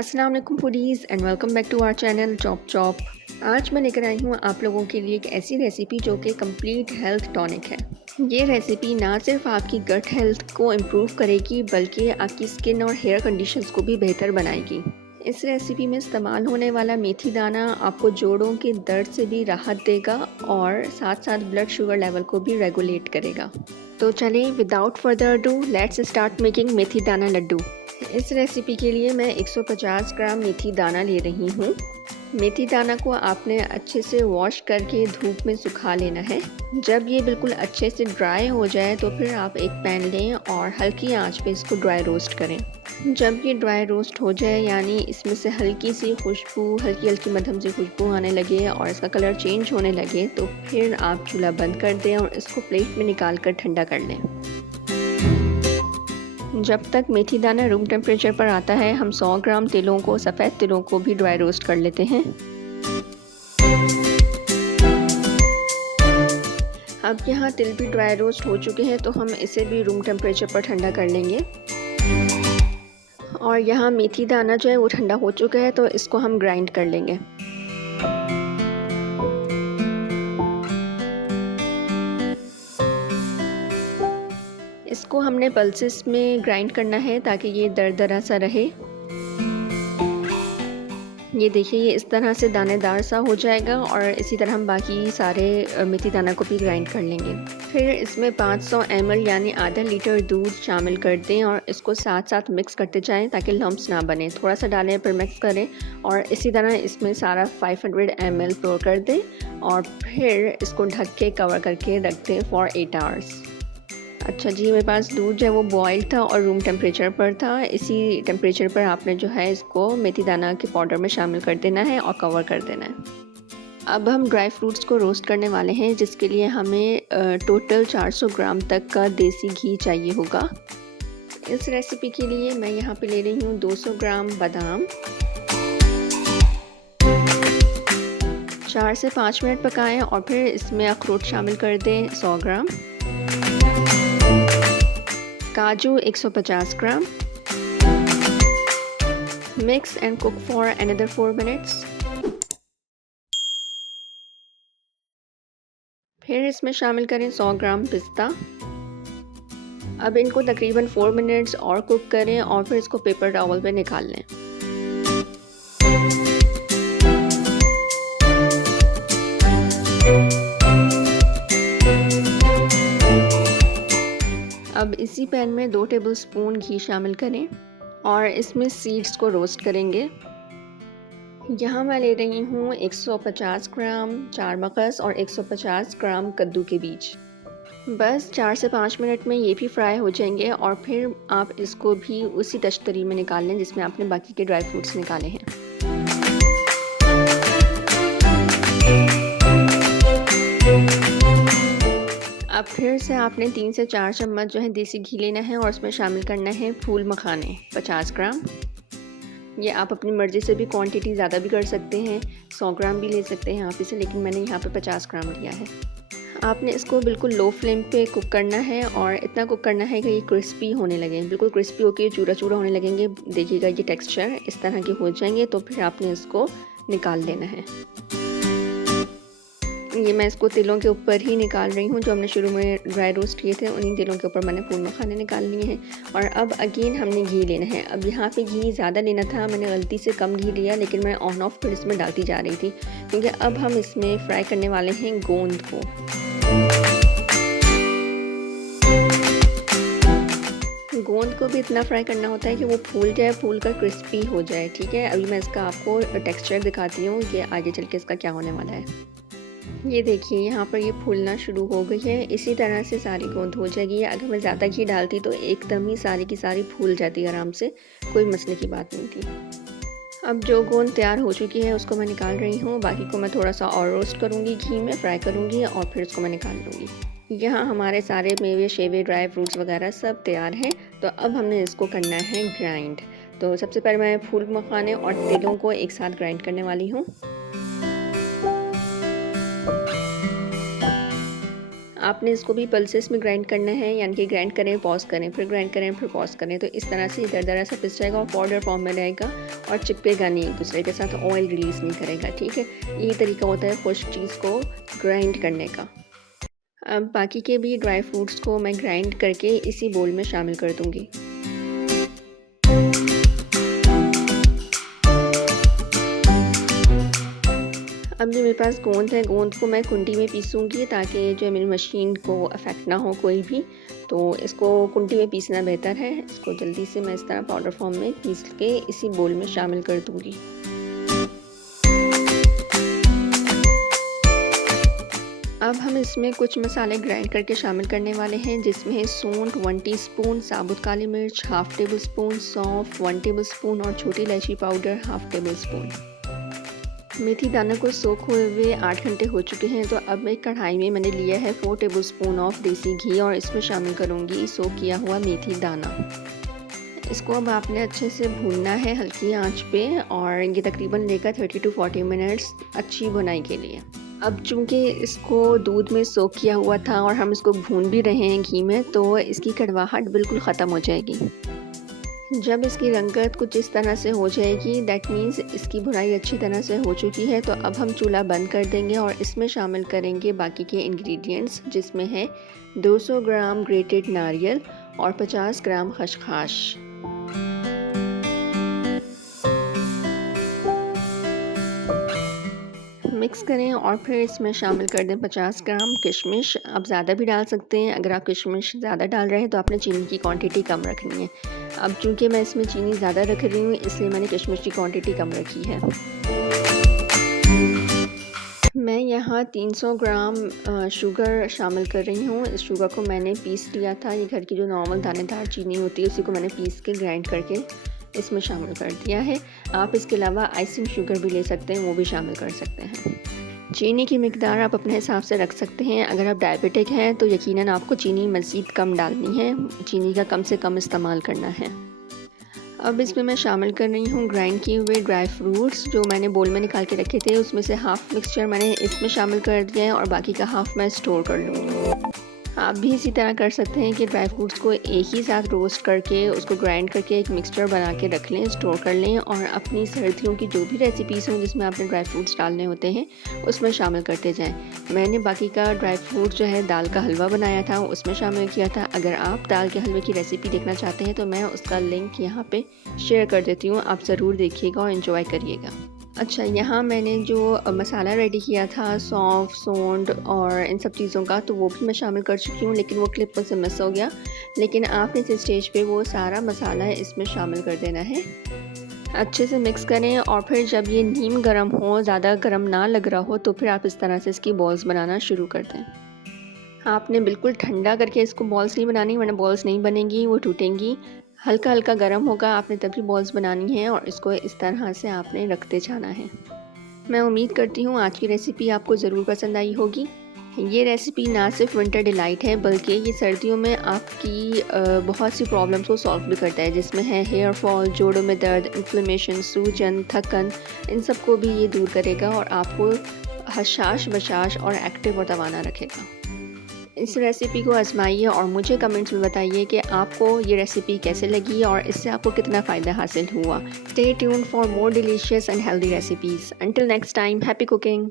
अस्सलाम वालेकुम foodies and welcome back to our channel Chop Chop. आज मैं लेकर आई हूँ आप लोगों के लिए एक ऐसी रेसिपी जो कि कंप्लीट हेल्थ टॉनिक है। ये रेसिपी ना सिर्फ आपकी गट हेल्थ को इम्प्रूव करेगी बल्कि आपकी स्किन और हेयर कंडीशंस को भी बेहतर बनाएगी। इस रेसिपी में इस्तेमाल होने वाला मेथी दाना आपको जोड़ों के दर्द से भी राहत देगा और साथ साथ ब्लड शुगर लेवल को भी रेगुलेट करेगा। तो चलें without further ado let's start making methi dana laddu. इस रेसिपी के लिए मैं 150 ग्राम मेथी दाना ले रही हूँ। मेथी दाना को आपने अच्छे से वॉश करके धूप में सुखा लेना है। जब ये बिल्कुल अच्छे से ड्राई हो जाए तो फिर आप एक पैन लें और हल्की आंच पे इसको ड्राई रोस्ट करें। जब ये ड्राई रोस्ट हो जाए यानी इसमें से हल्की सी खुशबू हल्की हल्की मध्यम सी खुशबू आने लगे और इसका कलर चेंज होने लगे तो फिर आप चूल्हा बंद कर दें और इसको प्लेट में निकाल कर ठंडा कर लें। जब तक मेथी दाना रूम टेम्परेचर पर आता है हम 100 ग्राम तिलों को सफ़ेद तिलों को भी ड्राई रोस्ट कर लेते हैं। अब यहाँ तिल भी ड्राई रोस्ट हो चुके हैं तो हम इसे भी रूम टेम्परेचर पर ठंडा कर लेंगे। और यहाँ मेथी दाना जो है वो ठंडा हो चुका है तो इसको हम ग्राइंड कर लेंगे। इसको हमने पल्सेस में ग्राइंड करना है ताकि ये दरदरा सा रहे। ये देखिए ये इस तरह से दानेदार सा हो जाएगा और इसी तरह हम बाकी सारे मेथी दाना को भी ग्राइंड कर लेंगे। फिर इसमें 500 ml यानी आधा लीटर दूध शामिल कर दें और इसको साथ साथ मिक्स करते जाएं ताकि लम्प्स ना बने। थोड़ा सा डालें फिर मिक्स करें और इसी तरह इसमें सारा 500 ml पोर कर दें और फिर इसको ढक के कवर करके रख दें फॉर 8 आवर्स। अच्छा जी, मेरे पास दूध जो है वो बॉयल था और रूम टेम्परेचर पर था। इसी टेम्परेचर पर आपने जो है इसको मेथी दाना के पाउडर में शामिल कर देना है और कवर कर देना है। अब हम ड्राई फ्रूट्स को रोस्ट करने वाले हैं जिसके लिए हमें टोटल 400 ग्राम तक का देसी घी चाहिए होगा। इस रेसिपी के लिए मैं यहाँ पे ले रही हूँ 200 ग्राम बादाम। 4 से 5 मिनट पकाएं और फिर इसमें अखरोट शामिल कर दें 100 ग्राम, काजू 150 ग्राम। Mix and cook for another 4 minutes. फिर इसमें शामिल करें 100 ग्राम पिस्ता। अब इनको तकरीबन 4 मिनट्स और कुक करें और फिर इसको पेपर टॉवल पे निकाल लें। अब इसी पैन में 2 टेबलस्पून घी शामिल करें और इसमें सीड्स को रोस्ट करेंगे। यहाँ मैं ले रही हूँ 150 ग्राम चार मगज़ और 150 ग्राम कद्दू के बीज। बस 4 से 5 मिनट में ये भी फ्राई हो जाएंगे और फिर आप इसको भी उसी तश्तरी में निकाल लें जिसमें आपने बाकी के ड्राई फ्रूट्स निकाले हैं। अब फिर से आपने 3 से 4 चम्मच जो है देसी घी लेना है और उसमें शामिल करना है फूल मखाने 50 ग्राम। ये आप अपनी मर्ज़ी से भी क्वांटिटी ज़्यादा भी कर सकते हैं, 100 ग्राम भी ले सकते हैं आप इसे, लेकिन मैंने यहाँ पे 50 ग्राम लिया है। आपने इसको बिल्कुल लो फ्लेम पे कुक करना है और इतना कुक करना है कि ये क्रिस्पी होने लगे, बिल्कुल क्रिस्पी होके चूरा चूरा होने लगेंगे। देखिएगा ये टेक्सचर इस तरह के हो जाएंगे तो फिर आपने इसको निकाल लेना है। ये मैं इसको तिलों के ऊपर ही निकाल रही हूँ जो हमने शुरू में ड्राई रोस्ट किए थे, उन्हीं तिलों के ऊपर मैंने फूल मखाने निकाल लिए हैं। और अब अगेन हमने घी लेना है। अब यहाँ पे घी ज़्यादा लेना था, मैंने गलती से कम घी लिया लेकिन मैं ऑन ऑफ फिर इसमें डालती जा रही थी क्योंकि अब हम इसमें फ्राई करने वाले हैं गोंद को। गोंद को भी इतना फ्राई करना होता है कि वो फूल जाए, फूल कर क्रिस्पी हो जाए। ठीक है, अभी मैं इसका आपको टेक्सचर दिखाती हूँ कि आगे चल के इसका क्या होने वाला है। ये देखिए यहाँ पर ये फूलना शुरू हो गई है। इसी तरह से सारी गोंद हो जाएगी। अगर मैं ज़्यादा घी डालती तो एकदम ही सारी की सारी फूल जाती आराम से, कोई मसले की बात नहीं थी। अब जो गोंद तैयार हो चुकी है उसको मैं निकाल रही हूँ। बाकी को मैं थोड़ा सा और रोस्ट करूँगी, घी में फ्राई करूँगी और फिर उसको मैं निकाल लूँगी। यहाँ हमारे सारे मेवे शेवे ड्राई फ्रूट्स वगैरह सब तैयार हैं। तो अब हमने इसको करना है ग्राइंड। तो सबसे पहले मैं फूल मखाने और तिलों को एक साथ ग्राइंड करने वाली हूँ। आपने इसको भी पल्सेस में ग्राइंड करना है, यानी कि ग्राइंड करें पॉज करें, फिर ग्राइंड करें फिर पॉज करें, तो इस तरह से दरदरा सा पिस जाएगा और पाउडर फॉर्म में रहेगा और चिपकेगा नहीं एक दूसरे के साथ, ऑयल रिलीज़ नहीं करेगा। ठीक है, यही तरीका होता है खुश्क चीज़ को ग्राइंड करने का। अब बाकी के भी ड्राई फ्रूट्स को मैं ग्राइंड करके इसी बोल में शामिल कर दूँगी। अब जो मेरे पास गोंद है, गोंद को मैं कुंडी में पीसूँगी ताकि जो है मेरी मशीन को अफेक्ट ना हो कोई भी, तो इसको कुंडी में पीसना बेहतर है। इसको जल्दी से मैं इस तरह पाउडर फॉर्म में पीस के इसी बोल में शामिल कर दूँगी। अब हम इसमें कुछ मसाले ग्राइंड करके शामिल करने वाले हैं, जिसमें है सूंठ 1 टीस्पून, साबुत काली मिर्च ½ टेबल स्पून, सौंफ 1 टेबल स्पून और छोटी इलायची पाउडर ½ टेबल स्पून। मेथी दानों को सोख हुए 8 घंटे हो चुके हैं, तो अब एक कढ़ाई में मैंने लिया है 4 टेबल स्पून ऑफ देसी घी और इसमें शामिल करूँगी सोख किया हुआ मेथी दाना। इसको अब आपने अच्छे से भूनना है हल्की आंच पे, और ये तकरीबन लेगा 30 to 40 मिनट्स अच्छी बुनाई के लिए। अब चूँकि इसको दूध में सोख किया हुआ था और हम इसको भून भी रहे हैं घी में, तो इसकी कड़वाहट बिल्कुल ख़त्म हो जाएगी। जब इसकी रंगत कुछ इस तरह से हो जाएगी, दैट मीन्स इसकी भुनाई अच्छी तरह से हो चुकी है, तो अब हम चूल्हा बंद कर देंगे और इसमें शामिल करेंगे बाकी के इंग्रेडिएंट्स, जिसमें है 200 ग्राम ग्रेटेड नारियल और 50 ग्राम खसखस। मिक्स करें और फिर इसमें शामिल कर दें 50 ग्राम किशमिश। आप ज़्यादा भी डाल सकते हैं, अगर आप किशमिश ज़्यादा डाल रहे हैं तो आपने चीनी की क्वांटिटी कम रखनी है। अब चूँकि मैं इसमें चीनी ज़्यादा रख रही हूँ, इसलिए मैंने किशमिश की क्वांटिटी कम रखी है। मैं यहाँ 300 ग्राम शुगर शामिल कर रही हूँ। इस शुगर को मैंने पीस लिया था, ये घर की जो नॉर्मल दानेदार चीनी होती है उसी को मैंने पीस के ग्राइंड करके इसमें शामिल कर दिया है। आप इसके अलावा आइसिंग शुगर भी ले सकते हैं, वो भी शामिल कर सकते हैं। चीनी की मिकदार आप अपने हिसाब से रख सकते हैं। अगर आप डायबिटिक हैं तो यकीनन आपको चीनी मज़ीद कम डालनी है, चीनी का कम से कम इस्तेमाल करना है। अब इसमें मैं शामिल कर रही हूँ ग्राइंड किए हुए ड्राई फ्रूट्स, जो मैंने बोल में निकाल के रखे थे। उसमें से हाफ़ मिक्सचर मैंने इसमें शामिल कर दिया है और बाकी का हाफ़ मैं स्टोर कर लूँगी। आप भी इसी तरह कर सकते हैं कि ड्राई फ्रूट्स को एक ही साथ रोस्ट करके उसको ग्राइंड करके एक मिक्सचर बना के रख लें, स्टोर कर लें, और अपनी सर्दियों की जो भी रेसिपीज़ हों जिसमें आपने ड्राई फ्रूट्स डालने होते हैं उसमें शामिल करते जाएं। मैंने बाकी का ड्राई फ्रूट जो है दाल का हलवा बनाया था उसमें शामिल किया था। अगर आप दाल के हलवे की रेसिपी देखना चाहते हैं तो मैं उसका लिंक यहाँ पर शेयर कर देती हूँ, आप ज़रूर देखिएगा और इन्जॉय करिएगा। अच्छा, यहाँ मैंने जो मसाला रेडी किया था सौंफ, सूंठ और इन सब चीज़ों का, तो वो भी मैं शामिल कर चुकी हूँ, लेकिन वो क्लिप मुझसे मिस हो गया। लेकिन आपने इस स्टेज पे वो सारा मसाला इसमें शामिल कर देना है। अच्छे से मिक्स करें और फिर जब ये नीम गर्म हो, ज़्यादा गर्म ना लग रहा हो, तो फिर आप इस तरह से इसकी बॉल्स बनाना शुरू कर दें। आपने बिल्कुल ठंडा करके इसको बॉल्स नहीं बनानी, वरना बॉल्स नहीं बनेंगी, वो टूटेंगी। हल्का हल्का गर्म होगा, आपने तभी बॉल्स बनानी है और इसको इस तरह से आपने रखते जाना है। मैं उम्मीद करती हूँ आज की रेसिपी आपको ज़रूर पसंद आई होगी। ये रेसिपी ना सिर्फ विंटर डिलाइट है, बल्कि ये सर्दियों में आपकी बहुत सी प्रॉब्लम्स को सॉल्व भी करता है, जिसमें है हेयर फॉल, जोड़ों में दर्द, इन्फ्लेमेशन, सूजन, थकन, इन सब को भी ये दूर करेगा और आपको हशाश बशाश और एक्टिव और तवाना रखेगा। इस रेसिपी को आजमाइए और मुझे कमेंट्स में बताइए कि आपको ये रेसिपी कैसे लगी और इससे आपको कितना फ़ायदा हासिल हुआ। Stay tuned for more delicious and healthy recipes. Until next time, happy cooking.